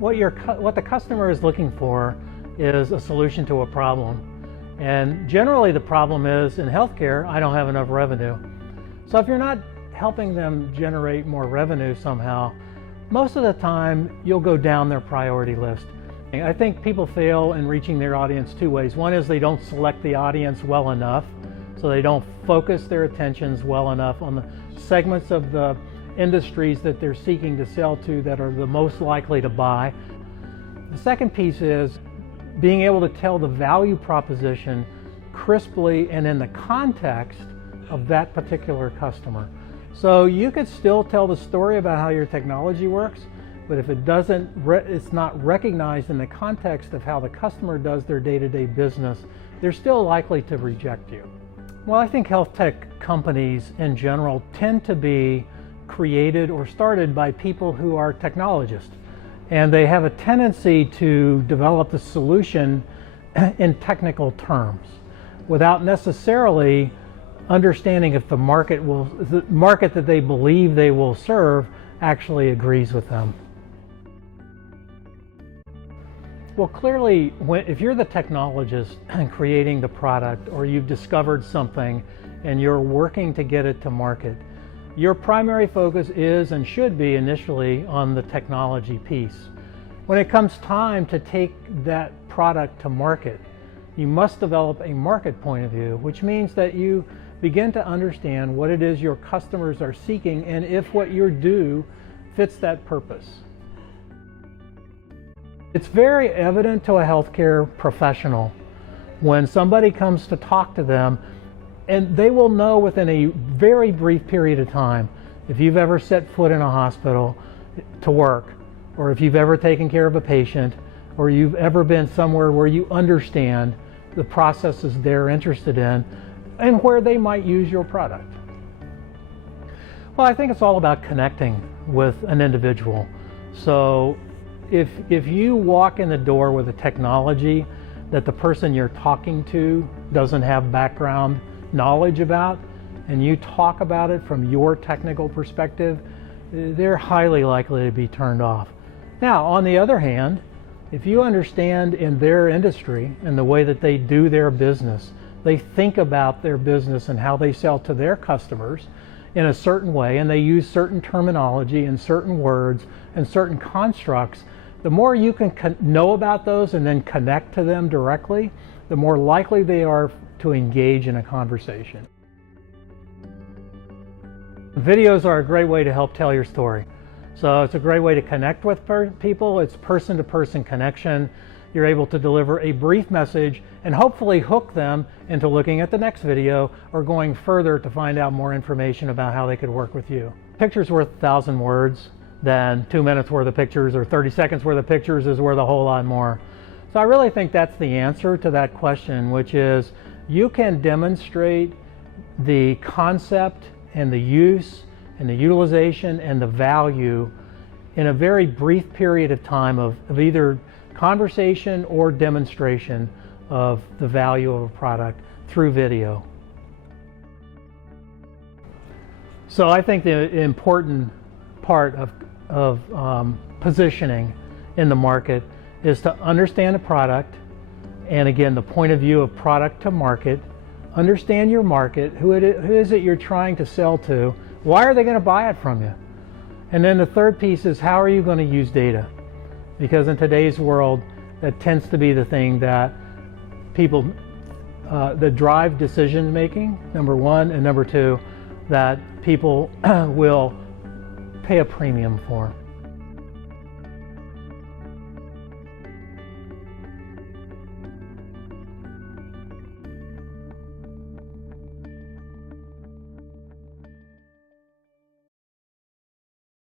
what the customer is looking for is a solution to a problem. And generally the problem is, in healthcare, I don't have enough revenue. So if you're not helping them generate more revenue somehow, most of the time you'll go down their priority list. I think people fail in reaching their audience two ways. One is they don't select the audience well enough, so they don't focus their attentions well enough on the segments of the industries that they're seeking to sell to that are the most likely to buy. The second piece is being able to tell the value proposition crisply and in the context of that particular customer. So you could still tell the story about how your technology works, but if it's not recognized in the context of how the customer does their day-to-day business, they're still likely to reject you. Well, I think health tech companies in general tend to be created or started by people who are technologists, and they have a tendency to develop the solution in technical terms without necessarily understanding if the market that they believe they will serve actually agrees with them. Well, clearly, if you're the technologist and creating the product, or you've discovered something and you're working to get it to market, your primary focus is and should be initially on the technology piece. When it comes time to take that product to market, you must develop a market point of view, which means that you begin to understand what it is your customers are seeking and if what you do fits that purpose. It's very evident to a healthcare professional when somebody comes to talk to them, and they will know within a very brief period of time if you've ever set foot in a hospital to work, or if you've ever taken care of a patient, or you've ever been somewhere where you understand the processes they're interested in and where they might use your product. Well, I think it's all about connecting with an individual. So if you walk in the door with a technology that the person you're talking to doesn't have background knowledge about, and you talk about it from your technical perspective, they're highly likely to be turned off. Now, on the other hand, if you understand in their industry and the way that they do their business, they think about their business and how they sell to their customers in a certain way, and they use certain terminology and certain words and certain constructs, the more you can know about those and then connect to them directly, the more likely they are to engage in a conversation. Videos are a great way to help tell your story. So it's a great way to connect with people. It's person-to-person connection. You're able to deliver a brief message and hopefully hook them into looking at the next video or going further to find out more information about how they could work with you. Picture's worth 1,000 words. Then 2 minutes worth of pictures or 30 seconds worth of pictures is worth a whole lot more. So I really think that's the answer to that question, which is you can demonstrate the concept and the use and the utilization and the value in a very brief period of time of either conversation or demonstration of the value of a product through video. So I think the important part of positioning in the market is to understand the product, and again, the point of view of product to market. Understand your market, who is it you're trying to sell to, why are they going to buy it from you? And then the third piece is, how are you going to use data? Because in today's world, that tends to be the thing that people that drive decision making, number one, and number two, that people will pay a premium for.